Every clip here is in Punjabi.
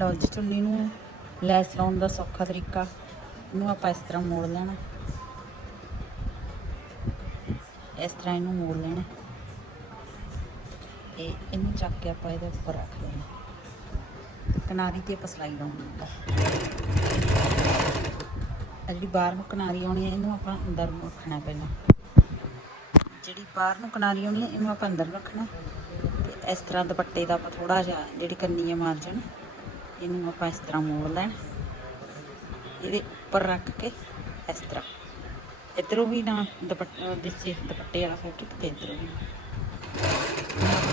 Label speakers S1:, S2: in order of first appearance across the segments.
S1: ਲਓ ਜੀ ਚੁੰਨੀ ਨੂੰ ਲੈਸ ਲਾਉਣ ਦਾ ਸੌਖਾ ਤਰੀਕਾ ਇਹਨੂੰ ਆਪਾਂ ਇਸ ਤਰ੍ਹਾਂ ਮੋੜ ਲੈਣਾ। ਇਸ ਤਰ੍ਹਾਂ ਇਹਨੂੰ ਮੋੜ ਲੈਣਾ। ਇਹ ਇਹਨੂੰ ਚੱਕ ਕੇ ਆਪਾਂ ਇਹਦੇ ਉੱਪਰ ਰੱਖ ਲੈਣਾ ਕਿਨਾਰੀ ਤੇ ਆਪਾਂ ਸਲਾਈ ਲਾਉਣੀ ਆ ਜਿਹੜੀ ਬਾਹਰ ਨੂੰ ਕਿਨਾਰੀ ਆਉਣੀ ਹੈ ਇਹਨੂੰ ਆਪਾਂ ਅੰਦਰ ਨੂੰ ਰੱਖਣਾ ਪਹਿਲਾਂ। ਜਿਹੜੀ ਬਾਹਰ ਨੂੰ ਕਿਨਾਰੀ ਆਉਣੀ ਹੈ ਇਹਨੂੰ ਆਪਾਂ ਅੰਦਰ ਰੱਖਣਾ। ਤੇ ਇਸ ਤਰ੍ਹਾਂ ਦੁਪੱਟੇ ਦਾ ਆਪਾਂ ਥੋੜਾ ਜਿਹਾ, ਜਿਹੜੀ ਕੰਨੀ ਹੈ ਮਾਰਜਨ ਇਹਨੂੰ ਆਪਾਂ ਇਸ ਤਰ੍ਹਾਂ ਮੋੜ ਲੈਣ ਇਹਦੇ ਉੱਪਰ ਰੱਖ ਕੇ ਇਸ ਤਰ੍ਹਾਂ ਇਧਰੋਂ ਵੀ ਨਾ ਦੁਪੱਟਾ ਦਿੱਸੇ ਦੁਪੱਟੇ ਵਾਲਾ ਫੈਬਰਿਕ ਤੇ ਇਧਰੋਂ ਵੀ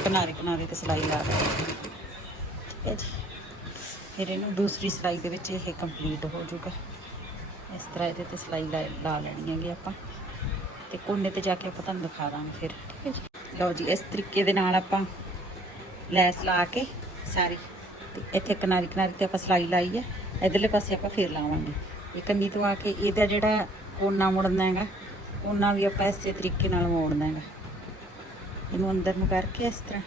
S1: ਕਿਨਾਰੇ ਕਿਨਾਰੇ ਤੇ ਸਿਲਾਈ ਲਾ ਦੇਣੀ ਠੀਕ ਹੈ ਜੀ ਫਿਰ ਇਹਨੂੰ ਦੂਸਰੀ ਸਿਲਾਈ ਦੇ ਵਿੱਚ ਇਹ ਕੰਪਲੀਟ ਹੋ ਜਾਊਗਾ ਇਸ ਤਰ੍ਹਾਂ ਇਹਦੇ ਤੇ ਸਿਲਾਈ ਲਾ ਲਾ ਲੈਣੀ ਹੈਗੀ ਆਪਾਂ ਤੇ ਕੋਨੇ ਤੇ ਜਾ ਕੇ ਆਪਾਂ ਤੁਹਾਨੂੰ ਦਿਖਾ ਦਾਂਗੇ ਫਿਰ ਠੀਕ ਹੈ ਜੀ ਲਓ ਜੀ ਇਸ ਤਰੀਕੇ ਦੇ ਨਾਲ ਆਪਾਂ ਲੈਸ ਲਾ ਕੇ ਸਾਰੀ ਤੇ ਇੱਥੇ ਕਿਨਾਰੀ ਕਿਨਾਰੀ ਤੇ ਆਪਾਂ ਸਲਾਈ ਲਾਈ ਹੈ ਇਧਰਲੇ ਪਾਸੇ ਆਪਾਂ ਫੇਰ ਲਾਵਾਂਗੇ। ਇਹ ਕੰਨੀ ਤੋਂ ਆ ਕੇ ਇਹਦਾ ਜਿਹੜਾ ਕੋਨਾ ਮੁੜਨਾ ਹੈਗਾ ਕੋਨਾ ਵੀ ਆਪਾਂ ਇਸੇ ਤਰੀਕੇ ਨਾਲ ਮੋੜਨਾ ਹੈਗਾ। ਇਹਨੂੰ ਅੰਦਰ ਨੂੰ ਕਰਕੇ ਇਸ ਤਰ੍ਹਾਂ।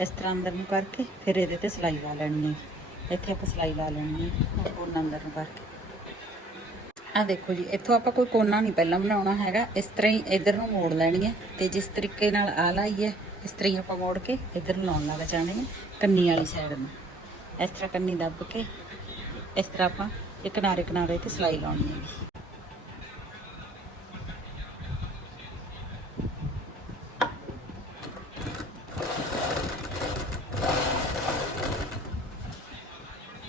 S1: ਇਸ ਤਰ੍ਹਾਂ ਅੰਦਰ ਨੂੰ ਕਰਕੇ ਫਿਰ ਇਹਦੇ ਤੇ ਸਲਾਈ ਲਾ ਲੈਣੀ ਹੈ। ਇੱਥੇ ਆਪਾਂ ਸਲਾਈ ਲਾ ਲੈਣੀ ਹੈ, ਕੋਨਾ ਅੰਦਰ ਨੂੰ ਕਰਕੇ। ਆ ਦੇਖੋ ਜੀ, ਇੱਥੋਂ ਆਪਾਂ ਕੋਈ ਕੋਨਾ ਨਹੀਂ ਪਹਿਲਾਂ ਬਣਾਉਣਾ ਹੈਗਾ, ਇਸ ਤਰ੍ਹਾਂ ਹੀ ਇਧਰ ਨੂੰ ਮੋੜ ਲੈਣੀ ਹੈ ਤੇ ਜਿਸ ਤਰੀਕੇ ਨਾਲ ਆ ਲਾਈ ਹੈ, ਇਸ ਤਰ੍ਹਾਂ ਹੀ ਆਪਾਂ ਮੋੜ ਕੇ ਇਧਰ ਨੂੰ ਲਾਉਣ ਲੱਗ ਜਾਣੇ ਹੈ, ਕੰਨੀ ਵਾਲੀ ਸਾਈਡ ਨੂੰ। ਇਸ ਤਰ੍ਹਾਂ ਕੰਨੀ ਦੱਬ ਕੇ, ਇਸ ਤਰ੍ਹਾਂ ਆਪਾਂ ਇਹ ਕਿਨਾਰੇ ਕਿਨਾਰੇ ਤੇ ਸਲਾਈ ਲਾਉਣੀ ਹੈ।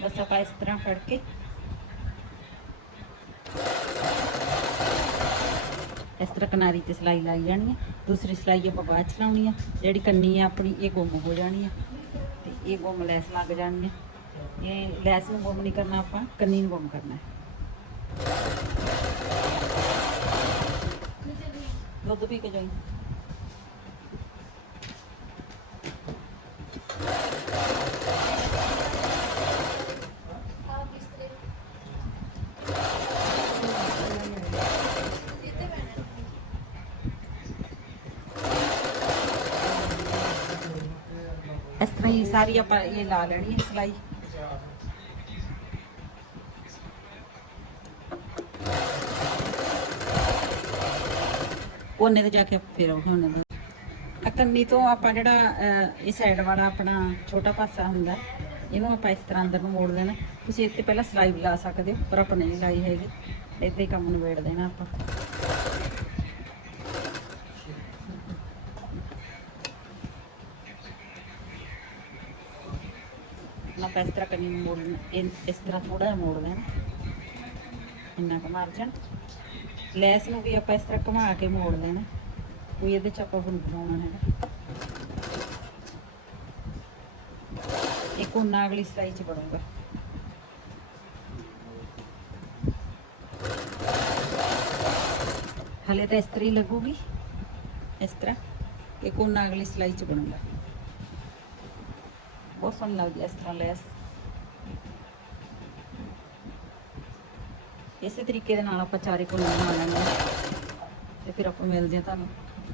S1: ਬਸ ਆਪਾਂ ਇਸ ਤਰ੍ਹਾਂ ਫੜ ਕੇ ਇਸ ਤਰ੍ਹਾਂ ਕਿਨਾਰੀ ਤੇ ਸਲਾਈ ਲਾਈ ਜਾਣੀ ਹੈ ਦੂਸਰੀ ਸਲਾਈ ਆਪਾਂ ਬਾਅਦ ਚ ਲਾਉਣੀ ਆ। ਜਿਹੜੀ ਕੰਨੀ ਆ ਆਪਣੀ, ਇਹ ਗੁੰਮ ਹੋ ਜਾਣੀ ਆ। ਤੇ ਇਹ ਗੁੰਮ ਲੈਸ ਲੱਗ ਜਾਣੀ ਆ। ਇਹ ਲੈਸ ਨੂੰ ਗੁੰਮ ਨਹੀਂ ਕਰਨਾ ਆਪਾਂ, ਕੰਨੀ ਨੂੰ ਗੁੰਮ ਕਰਨਾ ਹੈ। ਦੁੱਧ ਪੀ ਕੇ ਜਾਈ। ਸਾਰੀ ਆਪਾਂ ਇਹ ਲਾ ਲੈਣੀ ਹੈ ਸਲਾਈ। ਕੋਨੇ ਤੇ ਜਾ ਕੇ ਆਪਾਂ ਫੇਰ ਆਉਂਦੇ ਹੁਣ ਆ ਕੰਨੀ ਤੋਂ ਆਪਾਂ ਜਿਹੜਾ ਇਹ ਸਾਈਡ ਵਾਲਾ ਆਪਣਾ ਛੋਟਾ ਪਾਸਾ ਹੁੰਦਾ, ਇਹਨੂੰ ਆਪਾਂ ਇਸ ਤਰ੍ਹਾਂ ਅੰਦਰ ਨੂੰ ਮੋੜ ਦੇਣਾ। ਤੁਸੀਂ ਇੱਥੇ ਪਹਿਲਾਂ ਸਲਾਈ ਵੀ ਲਾ ਸਕਦੇ ਹੋ, ਪਰ ਆਪਾਂ ਨਹੀਂ ਲਾਈ ਹੈਗੀ। ਇੱਦਾਂ ਹੀ ਕੰਮ ਨੂੰ ਵੇੜ ਦੇਣਾ ਆਪਾਂ। ਨਾ ਇਸ ਤਰ੍ਹਾਂ ਕੰਨੀ ਨੂੰ ਮੋੜਨਾ ਇਹ- ਇਸ ਤਰ੍ਹਾਂ ਥੋੜਾ ਜਿਹਾ ਮੋੜ ਦੇਣਾ ਇੰਨਾ ਕੁ ਮਾਰਜਨ ਲੈਸ ਨੂੰ ਵੀ ਆਪਾਂ ਇਸ ਤਰ੍ਹਾਂ ਘੁਮਾ ਕੇ ਮੋੜ ਦੇਣਾ ਕੋਈ ਇਹਦੇ ਚ ਆਪਾਂ ਹੁਣ ਬਣਾਉਣਾ ਹੈਗਾ ਇਹ ਕੋਨਾ ਅਗਲੀ ਸਲਾਈ ਚ ਬਣੂਗਾ ਹਲੇ ਤਾਂ ਇਸ ਤਰ੍ਹਾਂ ਹੀ ਲੱਗੂਗੀ ਇਸ ਤਰ੍ਹਾਂ ਇਹ ਕੋਨਾ ਅਗਲੀ ਸਲਾਈ ਚ ਬਣੂਗਾ ਬਹੁਤ ਸੋਹਣੀ ਲੱਗਦੀ ਹੈ ਇਸ ਤਰ੍ਹਾਂ ਲੈਸ ਇਸੇ ਤਰੀਕੇ ਦੇ ਨਾਲ ਆਪਾਂ ਚਾਰੇ ਕੋਨੇ ਬਣਾ ਲੈਂਦੇ ਹਾਂ ਤੇ ਫਿਰ ਆਪਾਂ ਮਿਲਦੇ ਹਾਂ ਤੁਹਾਨੂੰ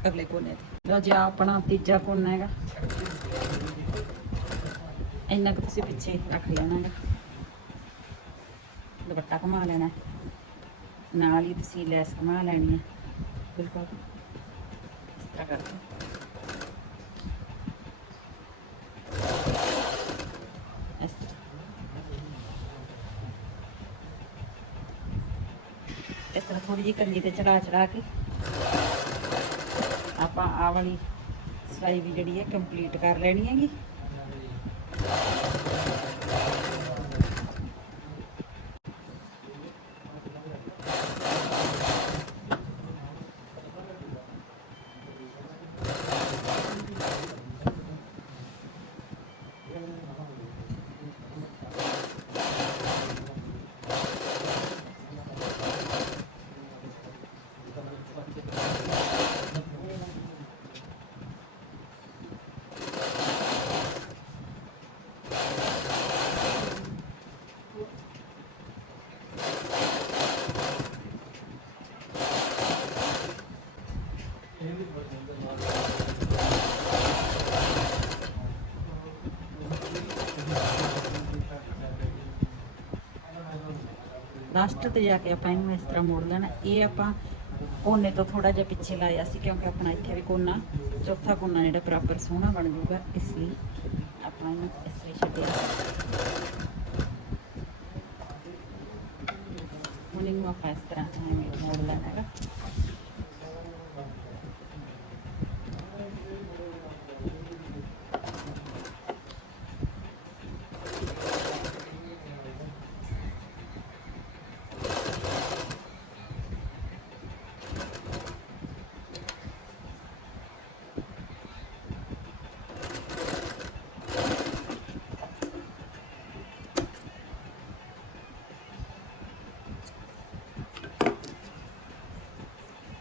S1: ਅਗਲੇ ਕੋਨੇ ਤੇ ਲਓ ਜੀ ਆਹ ਆਪਣਾ ਤੀਜਾ ਕੋਨਾ ਹੈਗਾ ਇੰਨਾ ਕੁ ਤੁਸੀਂ ਪਿੱਛੇ ਰੱਖ ਲੈਣਾ ਹੈਗਾ ਦੁਪੱਟਾ ਘੁਮਾ ਲੈਣਾ ਨਾਲ ਹੀ ਤੁਸੀਂ ਲੈਸ ਘੁਮਾ ਲੈਣੀ ਹੈ ਬਿਲਕੁਲ ਇਸ ਤਰ੍ਹਾਂ ਕਰਕੇ ਇਸ ਤਰ੍ਹਾਂ ਇਸ ਤਰ੍ਹਾਂ ਥੋੜੀ ਜਿਹੀ ਕੰਜੀ ਤੇ ਚੜਾ ਚੜਾ ਕੇ। ਆਪਾਂ ਆਹ ਵਾਲੀ ਸਲਾਈ ਵੀ ਜਿਹੜੀ ਹੈ ਕੰਪਲੀਟ ਕਰ ਲੈਣੀ ਹੈਗੀ। ਲਾਸਟ ਤੇ ਜਾ ਕੇ ਆਪਾਂ ਇਹਨੂੰ ਇਸ ਤਰ੍ਹਾਂ ਮੋੜ ਲੈਣਾ। ਇਹ ਆਪਾਂ ਕੋਨੇ ਤੋਂ ਥੋੜਾ ਜਿਹਾ ਪਿੱਛੇ ਲਾਇਆ ਸੀ ਕਿਉਂਕਿ ਆਪਣਾ ਇੱਥੇ ਵੀ ਕੋਨਾ, ਚੌਥਾ ਕੋਨਾ ਜਿਹੜਾ ਬਰਾਬਰ ਸੋਹਣਾ ਬਣ ਜਾਊਗਾ, ਇਸ ਲਈ ਆਪਾਂ ਇਹਨੂੰ ਇਸ ਲਈ ਛੱਡਿਆ ਹੁਣ ਇਹਨੂੰ ਆਪਾਂ ਇਸ ਤਰ੍ਹਾਂ ਮੋੜ ਲੈਣਾ ਹੈਗਾ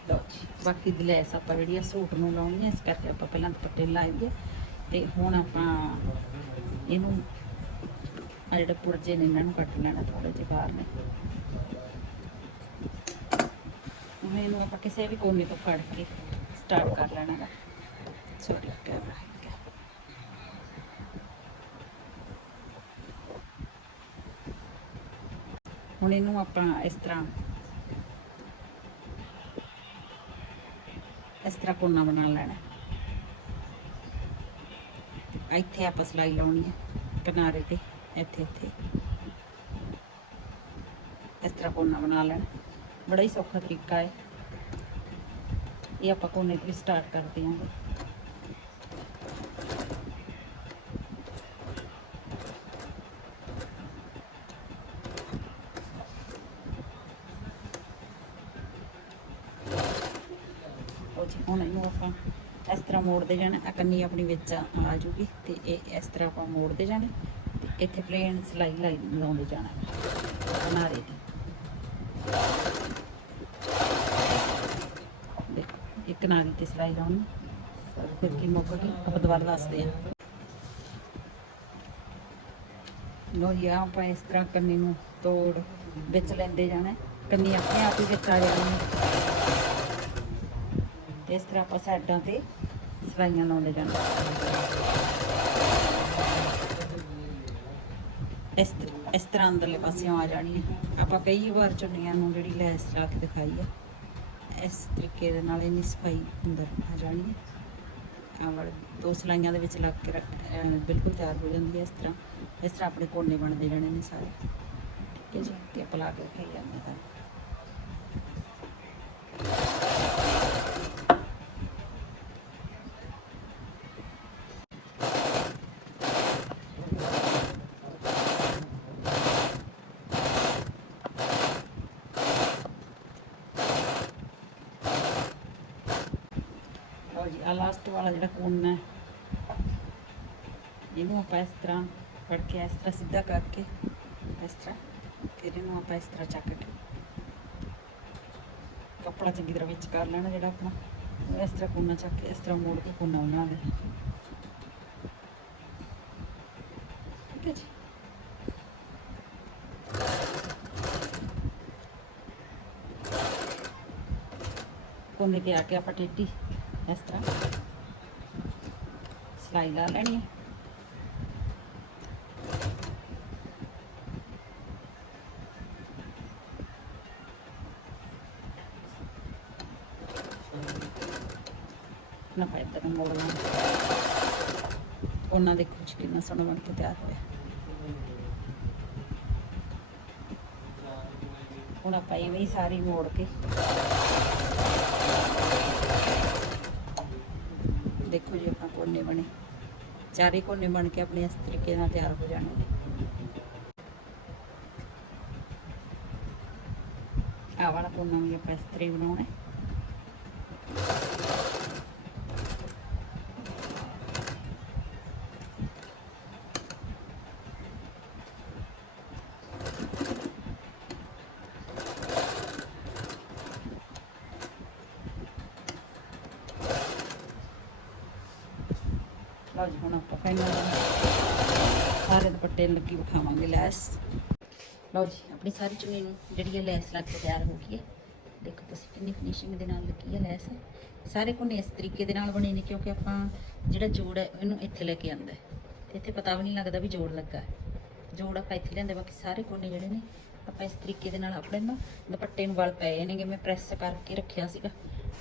S1: ਲਓ ਜੀ ਬਾਕੀ ਦੀ ਲੈਸ ਆਪਾਂ ਜਿਹੜੀ ਆ ਸੂਟ ਨੂੰ ਲਾਉਣੀ ਹੈ ਇਸ ਕਰਕੇ ਆਪਾਂ ਪਹਿਲਾਂ ਦੁਪੱਟੇ ਲਾਏਂਗੇ ਤੇ ਹੁਣ ਆਪਾਂ ਇਹਨੂੰ ਆ ਜਿਹੜੇ ਪੁਰਜੇ ਨੇ, ਇਹਨਾਂ ਨੂੰ ਕੱਟ ਲੈਣਾ ਥੋੜੇ ਜਿਹੇ ਬਾਹਰ ਨੇ। ਹੁਣ ਇਹਨੂੰ ਆਪਾਂ ਕਿਸੇ ਵੀ ਕੋਨੇ ਤੋਂ ਕੱਢ ਕੇ ਸਟਾਰਟ ਕਰ ਲੈਣਾ ਹੈ ਸੌਰੀ ਕੈਮਰਾ ਹੁਣ ਇਹਨੂੰ ਆਪਾਂ ਇਸ ਤਰ੍ਹਾਂ ਇਸ ਤਰ੍ਹਾਂ ਕੋਨਾ ਬਣਾ ਲੈਣਾ ਇੱਥੇ ਆਪਾਂ ਸਲਾਈ ਲਾਉਣੀ ਹੈ ਕਿਨਾਰੇ ਤੇ ਇੱਥੇ ਇੱਥੇ ਇਸ ਤਰ੍ਹਾਂ ਕੋਨਾ ਬਣਾ ਲੈਣਾ ਬੜਾ ਹੀ ਸੌਖਾ ਤਰੀਕਾ ਹੈ ਇਹ ਆਪਾਂ ਕੋਨੇ ਤੋਂ ਸਟਾਰਟ ਕਰਦੇ ਹਾਂ ਉਹ ਜੀ, ਹੁਣ ਇਹਨੂੰ ਆਪਾਂ ਇਸ ਤਰ੍ਹਾਂ ਮੋੜਦੇ ਜਾਣਾ ਆ ਕੰਨੀ ਆਪਣੀ ਵਿੱਚ ਆ ਜੂਗੀ ਤੇ ਇਹ ਇਸ ਤਰ੍ਹਾਂ ਆਪਾਂ ਮੋੜਦੇ ਜਾਣਾ ਤੇ ਇੱਥੇ ਪਲੇਨ ਸਲਾਈ ਲਾਈ ਲਾਉਂਦੇ ਜਾਣਾ। ਕਿਨਾਰੇ ਤੇ ਦੇਖੋ, ਇੱਕ ਕਿਨਾਰੇ ਤੇ ਸਲਾਈ ਲਾਉਣੀ ਫਿਰ ਕੀ ਮੁੱਕ ਗਈ ਆਪਾਂ ਦੁਬਾਰਾ ਦੱਸਦੇ ਹਾਂ। ਲੋ ਜੀ ਆਪਾਂ ਇਸ ਤਰ੍ਹਾਂ ਕੰਨੀ ਨੂੰ ਤੋੜ ਵਿੱਚ ਲੈਂਦੇ ਜਾਣਾ। ਕੰਨੀ ਆਪਣੇ ਆਪ ਹੀ ਵਿੱਚ ਆ ਜਾਣੀ। ਤੇ ਇਸ ਤਰ੍ਹਾਂ ਆਪਾਂ ਸਾਈਡਾਂ ਤੇ ਸਲਾਈਆਂ ਲਾਉਂਦੇ ਜਾਣਾ। ਇਸ ਇਸ ਤਰ੍ਹਾਂ ਅੰਦਰਲੇ ਪਾਸਿਓਂ ਆ ਜਾਣੀ ਹੈ। ਆਪਾਂ ਕਈ ਵਾਰ ਚੁੰਨੀਆਂ ਨੂੰ ਜਿਹੜੀ ਲੈਸ ਲਾ ਕੇ ਦਿਖਾਈ ਹੈ, ਇਸ ਤਰੀਕੇ ਦੇ ਨਾਲ ਇਹਨੀ ਸਫ਼ਾਈ ਅੰਦਰ ਆ ਜਾਣੀ ਹੈ। ਆਹ ਦੋ ਸਲਾਈਆਂ ਦੇ ਵਿੱਚ ਲੱਗ ਕੇ ਰੱਖ- ਬਿਲਕੁਲ ਤਿਆਰ ਹੋ ਜਾਂਦੀ ਹੈ ਇਸ ਤਰ੍ਹਾਂ। ਇਸ ਤਰ੍ਹਾਂ ਆਪਣੇ ਕੋਨੇ ਬਣਦੇ ਜਾਣੇ ਨੇ ਸਾਰੇ। ਠੀਕ ਹੈ ਜੀ, ਤੇ ਆਪਾਂ ਲਾ ਕੇ ਰੱਖੀ ਜਾਂਦੇ ਹਾਂ ਆ ਲਾਸਟ ਵਾਲਾ ਜਿਹੜਾ ਕੋਨਾ ਹੈ ਇਹਨੂੰ ਆਪਾਂ ਇਸ ਤਰ੍ਹਾਂ ਫੜ ਕੇ ਇਸ ਤਰ੍ਹਾਂ ਸਿੱਧਾ ਕਰਕੇ ਇਸ ਤਰ੍ਹਾਂ ਫਿਰ ਇਹਨੂੰ ਆਪਾਂ ਇਸ ਤਰ੍ਹਾਂ ਚੱਕ ਕੇ ਕੱਪੜਾ ਚੰਗੀ ਤਰ੍ਹਾਂ ਵਿੱਚ ਕਰ ਲੈਣਾ ਜਿਹੜਾ ਆਪਣਾ ਇਸ ਤਰ੍ਹਾਂ ਕੋਨਾ ਚੱਕ ਕੇ ਇਸ ਤਰ੍ਹਾਂ ਮੋੜ ਕੇ ਕੋਨਾ ਬਣਾ ਦੇ ਠੀਕ ਹੈ ਜੀ ਕੋਨੇ ਤੇ ਆ ਕੇ ਆਪਾਂ ਟੇਢੀ ਇਸ ਤਰ੍ਹਾਂ। ਸਲਾਈ ਲਾ ਲੈਣੀ ਹੈ। ਨਾ ਪਾਇਦਾ ਨੂੰ ਮੋੜ ਲੈਣਾ ਉਹਨਾਂ ਦੇ ਕੁਝ ਕਿੰਨਾ ਸੋਹਣਾ ਬਣ ਕੇ ਤਿਆਰ ਹੋਇਆ। ਹੁਣ ਆਪਾਂ ਇਹ ਵੀ ਸਾਰੀ ਮੋੜ ਕੇ ਦੇਖੋ ਜੀ ਆਪਣਾ ਕੋਨੇ ਬਣੇ। ਚਾਰੇ ਕੋਨੇ ਬਣ ਕੇ ਆਪਣੇ ਇਸ ਤਰੀਕੇ ਨਾਲ ਤਿਆਰ ਹੋ ਜਾਣਗੇ ਨੇ। ਆਹ ਵਾਲਾ ਕੋਨਾ ਵੀ ਆਪਾਂ ਇਸ ਤਰ੍ਹਾਂ ਬਣਾਉਣਾ ਲਓ ਜੀ, ਹੁਣ ਆਪਾਂ ਫਾਈਨਲ ਸਾਰੇ ਦੁਪੱਟੇ ਨੂੰ ਲੱਗੀ ਵਿਖਾਵਾਂਗੇ ਲੈਸ। ਲਓ ਜੀ, ਆਪਣੀ ਸਾਰੀ ਚੁੰਨੀ ਨੂੰ ਜਿਹੜੀ ਹੈ ਲੈਸ ਲੱਗ ਕੇ ਤਿਆਰ ਹੋ ਗਈ ਹੈ। ਦੇਖੋ ਤੁਸੀਂ ਕਿੰਨੀ ਫਿਨਿਸ਼ਿੰਗ ਦੇ ਨਾਲ ਲੱਗੀ ਹੈ ਲੈਸ। ਸਾਰੇ ਕੋਨੇ ਇਸ ਤਰੀਕੇ ਦੇ ਨਾਲ ਬਣੇ ਨੇ ਕਿਉਂਕਿ ਆਪਾਂ ਜਿਹੜਾ ਜੋੜ ਹੈ, ਇਹਨੂੰ ਇੱਥੇ ਲੈ ਕੇ ਆਂਦਾ ਤੇ ਇੱਥੇ ਪਤਾ ਵੀ ਨਹੀਂ ਲੱਗਦਾ ਵੀ ਜੋੜ ਲੱਗਾ ਹੈ। ਜੋੜ ਆਪਾਂ ਇੱਥੇ ਲਿਆਂਦੇ, ਬਾਕੀ ਸਾਰੇ ਕੋਨੇ ਜਿਹੜੇ ਨੇ, ਆਪਾਂ ਇਸ ਤਰੀਕੇ ਦੇ ਨਾਲ ਆਪਣੇ ਨਾ ਦੁਪੱਟੇ ਨੂੰ ਵਲ ਪਏ ਨੇਗੇ ਮੈਂ ਪ੍ਰੈਸ ਕਰਕੇ ਰੱਖਿਆ ਸੀਗਾ,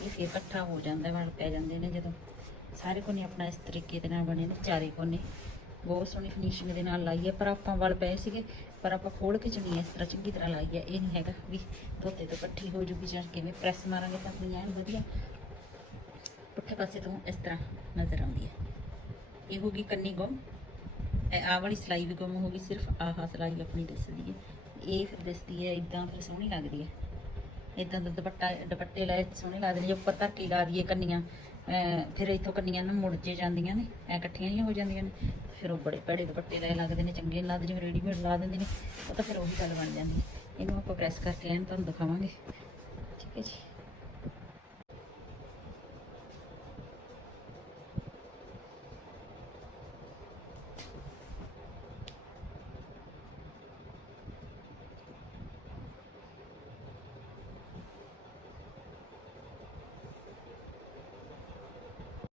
S1: ਇਹ ਫੇਰ ਇਕੱਠਾ ਹੋ ਜਾਂਦਾ, ਵਲ ਪੈ ਜਾਂਦੇ ਨੇ ਜਦੋਂ। ਸਾਰੇ ਕੋਨੇ ਆਪਣਾ ਇਸ ਤਰੀਕੇ ਦੇ ਨਾਲ ਬਣੇ ਨੇ, ਚਾਰੇ ਕੋਨੇ। ਬਹੁਤ ਸੋਹਣੀ ਫਿਨਿਸ਼ਿੰਗ ਦੇ ਨਾਲ ਲਾਈ ਹੈ, ਪਰ ਆਪਾਂ ਵਲ ਪਏ ਸੀਗੇ, ਪਰ ਆਪਾਂ ਖੋਲ ਕੇ ਚੁਣੀ ਇਸ ਤਰ੍ਹਾਂ ਚੰਗੀ ਤਰ੍ਹਾਂ ਲਾਈ ਹੈ। ਇਹ ਨਹੀਂ ਹੈਗਾ ਵੀ ਧੋਤੇ ਤੋਂ ਇਕੱਠੀ ਹੋ ਜੂਗੀ ਜਾਂ ਕਿਵੇਂ ਪ੍ਰੈਸ ਮਾਰਾਂਗੇ ਤਾਂ ਆਪਣੀ ਐਨ ਵਧੀਆ ਪੁੱਠੇ ਪਾਸੇ ਤੋਂ ਇਸ ਤਰ੍ਹਾਂ ਨਜ਼ਰ ਆਉਂਦੀ ਹੈ। ਇਹ ਹੋ ਗਈ ਕੰਨੀ ਗੁੰਮ। ਇਹ ਆਹ ਵਾਲੀ ਸਲਾਈ ਵੀ ਗੁੰਮ ਹੋ ਗਈ, ਸਿਰਫ ਆਹ ਸਲਾਈ ਆਪਣੀ ਦਿਸਦੀ ਹੈ। ਇਹ ਫਿਰ ਦਿਸਦੀ ਹੈ ਇਦਾਂ ਫਿਰ ਸੋਹਣੀ ਲੱਗਦੀ ਹੈ। ਇਦਾਂ ਦਾ ਦੁਪੱਟਾ, ਦੁਪੱਟੇ ਲਾਏ ਸੋਹਣੇ ਲੱਗਦੇ ਨੇ ਉੱਪਰ ਤੱਕ ਲਾ ਦਈਏ ਕੰਨੀਆਂ ਫਿਰ ਇੱਥੋਂ ਕੰਨੀਆਂ ਨਾ ਮੁੜ ਜੇ ਜਾਂਦੀਆਂ ਨੇ, ਐ ਇਕੱਠੀਆਂ ਨਹੀਂ ਹੋ ਜਾਂਦੀਆਂ ਨੇ। ਫਿਰ ਉਹ ਬੜੇ ਭੈੜੇ ਦੁਪੱਟੇ ਲਾਏ ਲੱਗਦੇ ਨੇ, ਚੰਗੇ ਨੀ ਲੱਗਦੇ, ਜਿਵੇਂ ਰੈਡੀਮੇਡ ਲਾ ਦਿੰਦੇ ਨੇ। ਉਹ ਤਾਂ ਫਿਰ ਉਹੀ ਗੱਲ ਬਣ ਜਾਂਦੀ ਹੈ। ਇਹਨੂੰ ਆਪਾਂ ਪ੍ਰੈਸ ਕਰਕੇ ਐਨ ਤੁਹਾਨੂੰ ਦਿਖਾਵਾਂਗੇ। ਠੀਕ ਹੈ ਜੀ।